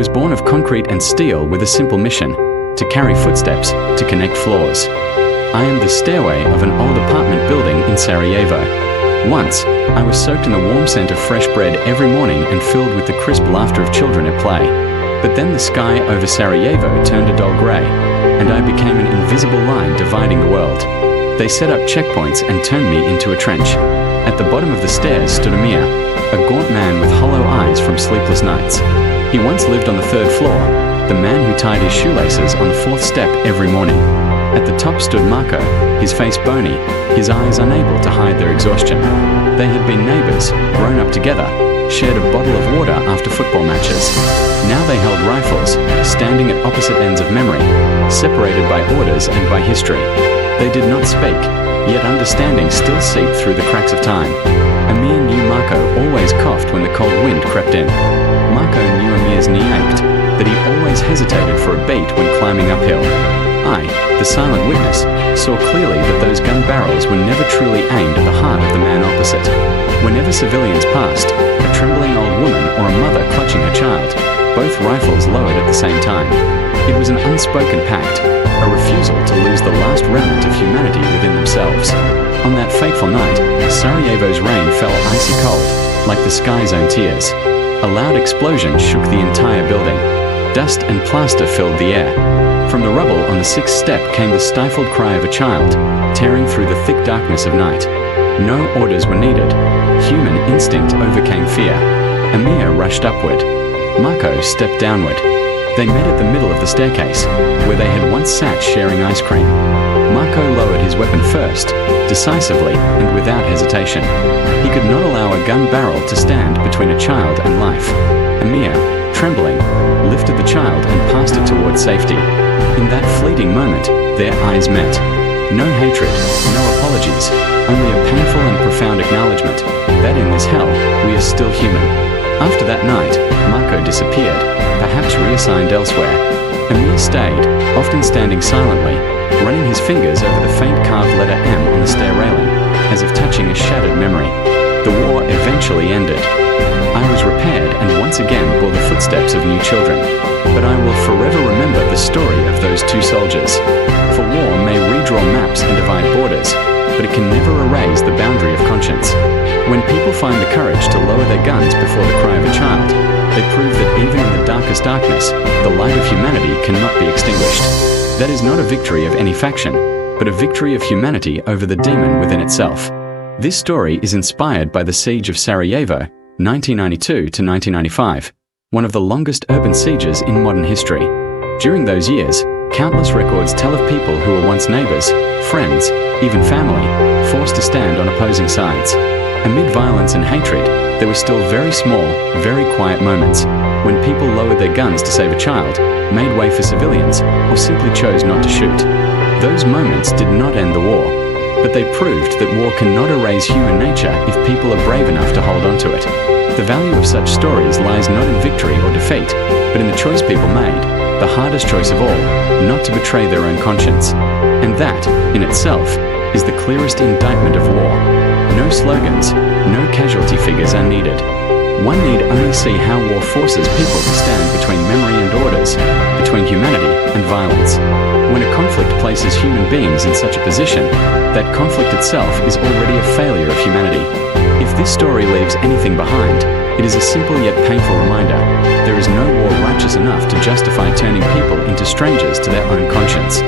was born of concrete and steel with a simple mission: to carry footsteps, to connect floors. I am the stairway of an old apartment building in Sarajevo. Once, I was soaked in the warm scent of fresh bread every morning and filled with the crisp laughter of children at play. But then the sky over Sarajevo turned a dull grey, and I became an invisible line dividing the world. They set up checkpoints and turned me into a trench. At the bottom of the stairs stood Amir, a gaunt man with hollow eyes from sleepless nights. He once lived on the 3rd floor, the man who tied his shoelaces on the 4th step every morning. At the top stood Marco, his face bony, his eyes unable to hide their exhaustion. They had been neighbours, grown up together, shared a bottle of water after football matches. Now they held rifles, standing at opposite ends of memory, separated by orders and by history. They did not speak, yet understanding still seeped through the cracks of time. Amir knew Marco always coughed when the cold wind crept in. Marco knew Amir's knee ached, that he always hesitated for a beat when climbing uphill. I, the silent witness, saw clearly that those gun barrels were never truly aimed at the heart of the man opposite. Whenever civilians passed, a trembling old woman or a mother clutching her child, both rifles lowered at the same time. It was an unspoken pact, a refusal to lose the last remnant of humanity within themselves. On that fateful night, Sarajevo's rain fell icy cold, like the sky's own tears. A loud explosion shook the entire building. Dust and plaster filled the air. From the rubble on the 6th step came the stifled cry of a child, tearing through the thick darkness of night. No orders were needed. Human instinct overcame fear. Amir rushed upward. Marco stepped downward. They met at the middle of the staircase, where they had once sat sharing ice cream. Marco lowered his weapon first, decisively and without hesitation. He could not allow a gun barrel to stand between a child and life. Amir, trembling, lifted the child and passed it towards safety. In that fleeting moment, their eyes met. No hatred, no apologies, only a painful and profound acknowledgement that in this hell, we are still human. After that night, Marco disappeared, perhaps reassigned elsewhere. Amir stayed, often standing silently, running his fingers over the faint carved letter M on the stair railing, as if touching a shattered memory. The war eventually ended. I was repaired and once again bore the footsteps of new children. But I will forever remember the story of those 2 soldiers. For war may redraw maps and divide borders, but it can never erase the boundary of conscience. When people find the courage to lower their guns before the cry of a child, they prove that even in the darkest darkness, the light of humanity cannot be extinguished. That is not a victory of any faction, but a victory of humanity over the demon within itself. This story is inspired by the siege of Sarajevo, 1992 to 1995, one of the longest urban sieges in modern history. During those years, countless records tell of people who were once neighbours, friends, even family, forced to stand on opposing sides. Amid violence and hatred, there were still very small, very quiet moments when people lowered their guns to save a child, made way for civilians, or simply chose not to shoot. Those moments did not end the war, but they proved that war cannot erase human nature if people are brave enough to hold on to it. The value of such stories lies not in victory or defeat, but in the choice people made, the hardest choice of all, not to betray their own conscience. And that, in itself, is the clearest indictment of war. No slogans, no casualty figures are needed. One need only see how war forces people to stand between memory and orders, between humanity and violence. When a conflict places human beings in such a position, that conflict itself is already a failure of humanity. If this story leaves anything behind, it is a simple yet painful reminder: there is no war righteous enough to justify turning people into strangers to their own conscience.